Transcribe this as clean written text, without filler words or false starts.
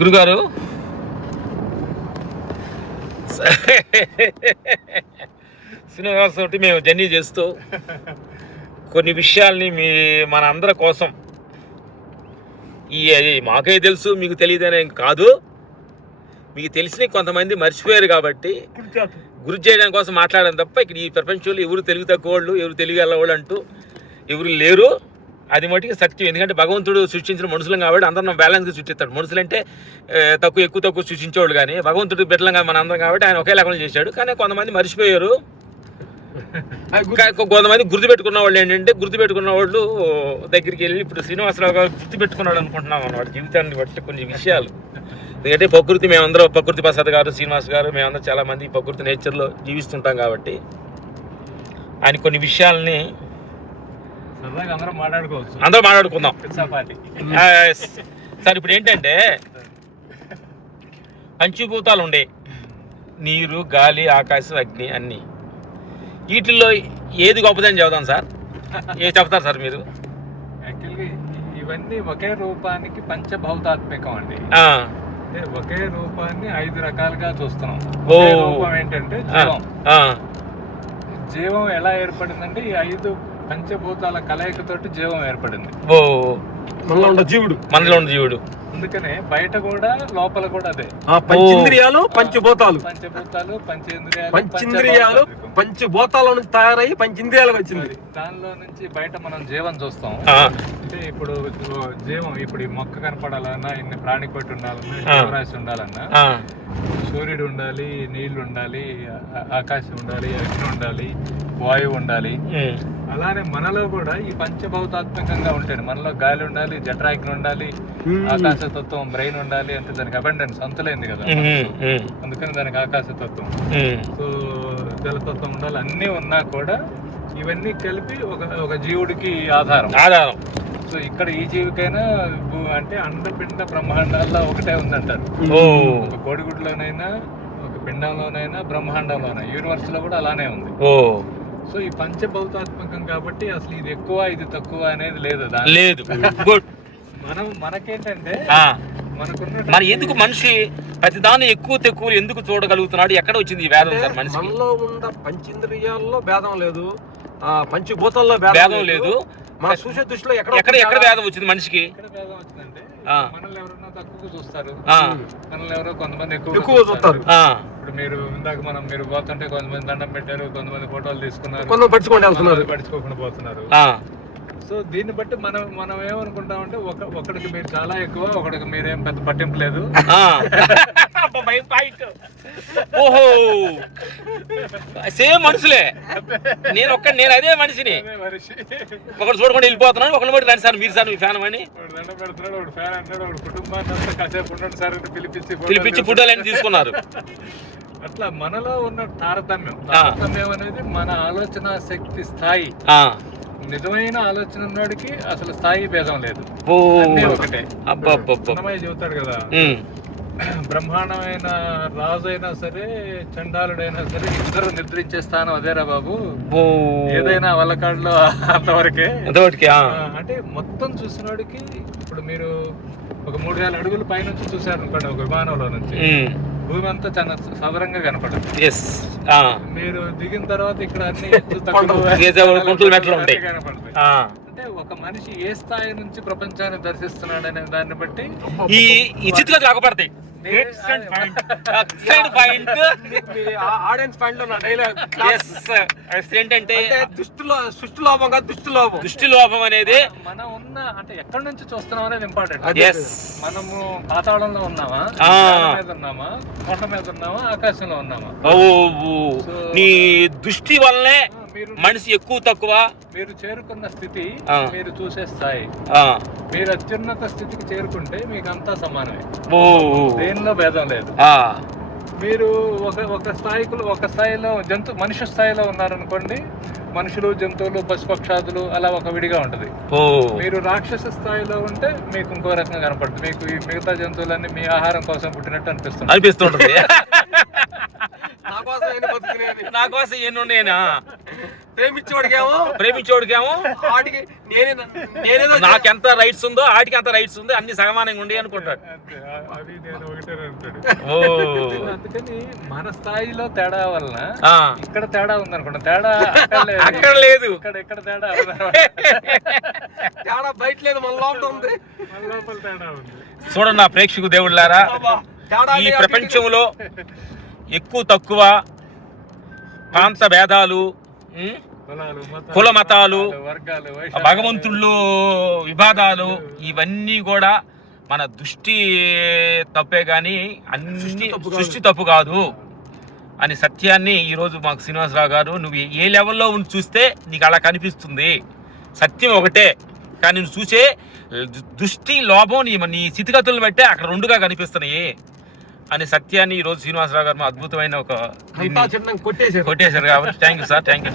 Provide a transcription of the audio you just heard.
గురుగారు శ్రీనివాస్ తోటి మేము జర్నీ చేస్తూ కొన్ని విషయాల్ని మన అందరి కోసం మాకే తెలుసు మీకు తెలియదనే కాదు, మీకు తెలిసిన కొంతమంది మర్చిపోయారు కాబట్టి గుర్తు చేయడం కోసం మాట్లాడడం తప్ప ఇక్కడ ఈ ప్రపంచంలో ఎవరు తెలివి తక్కువ వాళ్ళు, ఎవరు తెలివి గలవాళ్ళు అంటూ ఎవరు లేరు. అది మటుకు సత్యం. ఎందుకంటే భగవంతుడు సృష్టించిన మనుషులం కాబట్టి అందరం బ్యాలెన్స్గా సృష్టిస్తాడు. మనుషులంటే ఎక్కువ సృష్టించేవాళ్ళు, కానీ భగవంతుడు బిడ్డలంగా మన అందరం కాబట్టి ఆయన ఒకే లేకుండా చేశాడు. కానీ కొంతమంది మర్చిపోయారు, కొంతమంది గుర్తుపెట్టుకున్న వాళ్ళు ఏంటంటే గుర్తుపెట్టుకున్న వాళ్ళు దగ్గరికి వెళ్ళి ఇప్పుడు శ్రీనివాసరావు గారు గుర్తుపెట్టుకున్నాడు అనుకుంటున్నాం అన్నమాట జీవితాన్ని బట్టి కొన్ని విషయాలు. ఎందుకంటే మేమందరం ప్రకృతి ప్రసాద్ గారు, శ్రీనివాస్ గారు, మేమందరం చాలామంది ప్రకృతి నేచర్లో జీవిస్తుంటాం కాబట్టి ఆయన కొన్ని విషయాల్ని అందరూ మాట్లాడుకుందాం సార్. ఇప్పుడు ఏంటంటే పంచభూతాలు ఉండే నీరు, గాలి, ఆకాశం, అగ్ని అన్నీ. వీటిల్లో ఏది గొప్పదని చెబుతాం సార్? చెప్తారు సార్ మీరు? యాక్చువల్గా ఇవన్నీ ఒకే రూపానికి పంచభౌతాత్మికం అండి. అంటే ఒకే రూపాన్ని 5 రకాలుగా చూస్తున్నాం. రూపం ఏంటంటే జీవం. జీవం ఎలా ఏర్పడిందంటే ఈ 5 పంచభూతాల కలయికతోటి జీవం ఏర్పడింది. మనలో ఉన్న జీవుడు. అందుకనే బయట కూడా లోపల కూడా అదే పంచేంద్రియాలు, పంచభూతాలు, పంచేంద్రియాలు పంచభూతాల నుంచి తయారయ్యి పంచేంద్రియాలకు వచ్చింది. దానిలో నుంచి బయట మనం జీవం చూస్తాం. అంటే ఇప్పుడు జీవం, ఇప్పుడు ఈ మొక్క కనపడాలన్నా, ఇన్ని ప్రాణికోటి ఉండాలన్నా, జీవరాశి ఉండాలన్నా సూర్యుడు ఉండాలి, నీళ్లు ఉండాలి, ఆకాశం ఉండాలి, అగ్ని ఉండాలి, వాయువు ఉండాలి. అలానే మనలో కూడా ఈ పంచభౌతాత్మకంగా ఉంటాయి. మనలో గాలి ఉండాలి, జఠరాగ్ని ఉండాలి, ఆకాశతత్వం, బ్రెయిన్ ఉండాలి. అంటే దానికి అబండెన్స్ అంతులైంది కదా, అందుకని దానికి ఆకాశతత్వం. సో జలతత్వం ఉండాలి. అన్నీ ఉన్నా కూడా ఇవన్నీ కలిపి ఒక జీవుడికి ఆధారం. సో ఇక్కడ ఈ జీవికైనా అంటే అండపిండ బ్రహ్మాండాల్లో ఒకటే ఉందంటారు. ఒక కోడిగుడ్లోనైనా, ఒక పిండంలోనైనా, బ్రహ్మాండంలోనైనా, యూనివర్స్ లో కూడా అలానే ఉంది. సో ఈ పంచభౌతాత్మకం కాబట్టి అసలు ఇది ఎక్కువ, ఇది తక్కువ అనేది లేదు. మనకేంటంటే మరి ఎందుకు మనిషి ప్రతి దాన్ని ఎక్కువ తక్కువ ఎందుకు చూడగలుగుతున్నాడు? ఎక్కడ వచ్చింది ఈ భేదం సార్? మనలో ఉన్న పంచేంద్రియాల్లో భేదం లేదు, పంచభూతాల్లో భేదం లేదు. మన సూచన దృష్టిలో ఎక్కడ భేదం వచ్చింది మనిషికి? భేదం వచ్చిందంటే మనల్ని ఎవరన్నా తక్కువ చూస్తారు, మనల్ని ఎవరో కొంతమంది ఎక్కువ చూస్తారు. ఇప్పుడు మీరు ఇందాక మీరు పోతుంటే కొంతమంది దండం పెట్టారు, కొంతమంది ఫోటోలు తీసుకున్నారు, కొంతమంది పట్టించుకోకుండా పోతున్నారు. సో దీన్ని బట్టి మనం ఏమనుకుంటామంటే ఒకడికి మీరు చాలా ఎక్కువ, ఒకడికి మీరేం పెద్ద పట్టింపు లేదు. ఓహో, సేమ్ మనుషులే. నేను అదే మనిషిని. ఒకటి చూడకుండా వెళ్ళిపోతున్నాను, ఒకరిని బట్టి రండి సార్, మీరు సార్ మీ ఫ్యాన్ అని దండం పెడుతున్నాడు, ఒకటి ఫ్యాన్ అంటాడు, ఒకటి కుటుంబాన్ని అంతా కాసేపు ఉండండి సార్ పిలిపించి ఫోటోలు అన్ని తీసుకున్నారు. అట్లా మనలో ఉన్న తారతమ్యం అనేది మన ఆలోచన శక్తి స్థాయి. నిజమైన ఆలోచన ఉన్నోడికి అసలు స్థాయి భేదం లేదు, ఒకటే. అన్నమయ్య చెబుతాడు కదా, బ్రహ్మాండమైన రాజు అయినా సరే, చండాలుడైనా సరే, ఇద్దరు నిద్రించే స్థానం అదేరా బాబు. ఏదైనా వల్లకాడులో అంతవరకే. అంటే మొత్తం చూసినోడికి ఇప్పుడు మీరు ఒక 3000 అడుగులు పైనుంచి చూసారు అనుకోండి, ఒక విమానంలో నుంచి భూమి అంతా చాలా సదరంగా కనపడుతుంది. మీరు దిగిన తర్వాత ఇక్కడ అన్ని కనపడుతుంది. అంటే ఒక మనిషి ఏ స్థాయి నుంచి ప్రపంచాన్ని దర్శిస్తున్నాడు అనే దాన్ని బట్టి ఈ చిత్రాలు కాకపడతాయి. దృష్టి లోపం అనేది మనం ఉన్న అంటే ఎక్కడి నుంచి చూస్తున్నాం అనేది ఇంపార్టెంట్. మనము పాతాళంలో ఉన్నామా, మీద ఉన్నామా, కొండ మీద ఉన్నామా, ఆకాశంలో ఉన్నామా? నీ దృష్టి వల్లనే మనిషి ఎక్కువ తక్కువ. మీరు చేరుకున్న స్థితి, మీరు చూసే స్థాయి, మీరు అత్యున్నత స్థితికి చేరుకుంటే మీకు అంతా సమానమే, దేనిలో భేదం లేదు. మీరు ఒక స్థాయిలో మనుష్య స్థాయిలో ఉన్నారనుకోండి, మనుషులు, జంతువులు, పశుపక్షాదులు అలా ఒక విడిగా ఉంటది. మీరు రాక్షస స్థాయిలో ఉంటే మీకు ఇంకో రకంగా కనపడుతుంది. మీకు ఈ మిగతా జంతువులన్నీ మీ ఆహారం కోసం పుట్టినట్టు అనిపిస్తుంది. నా కోసం ఎన్నున్నాయినా ప్రేమించేవాడికేమో ఆడికి నేనేదో నాకెంత రైట్స్ ఉందో ఆడికి అంత రైట్స్ ఉంది, అన్ని సగమానంగా ఉండి అనుకుంటాడు. అది నేను ఒకటే అంటాడు. ఓ అందుకని మన స్థాయిలో తేడా వలన ఆ, ఇక్కడ తేడా ఉందనుకోండి, తేడా అక్కడ లేదు. ఇక్కడ తేడా తేడా బయట లేదు, మన లోపల ఉంది. మన లోపల తేడా ఉంది. చూడండి నా ప్రేక్షకు దేవుళ్ళారా, తేడా ఈ ప్రపంచంలో ఎక్కువ తక్కువ ప్రాంత భేదాలు, కుల మతాలు, వర్గాలు, భగవంతుళ్ళు వివాదాలు ఇవన్నీ కూడా మన దృష్టి తప్పే కానీ అన్ని సృష్టి తప్పు కాదు అని సత్యాన్ని ఈరోజు మాకు శ్రీనివాసరావు గారు, నువ్వు ఏ లెవెల్లో ఉండి చూస్తే నీకు అలా కనిపిస్తుంది. సత్యం ఒకటే కానీ నువ్వు చూసే దృష్టి లోభం నీ స్థితిగతులను బట్టే అక్కడ రెండుగా కనిపిస్తున్నాయి అని సత్యాన్ని ఈరోజు శ్రీనివాసరావు గారు అద్భుతమైన ఒక అంతా చిన్న కొట్టేశారు. కొట్టేశారు. కాబట్టి thank you sir, thank you.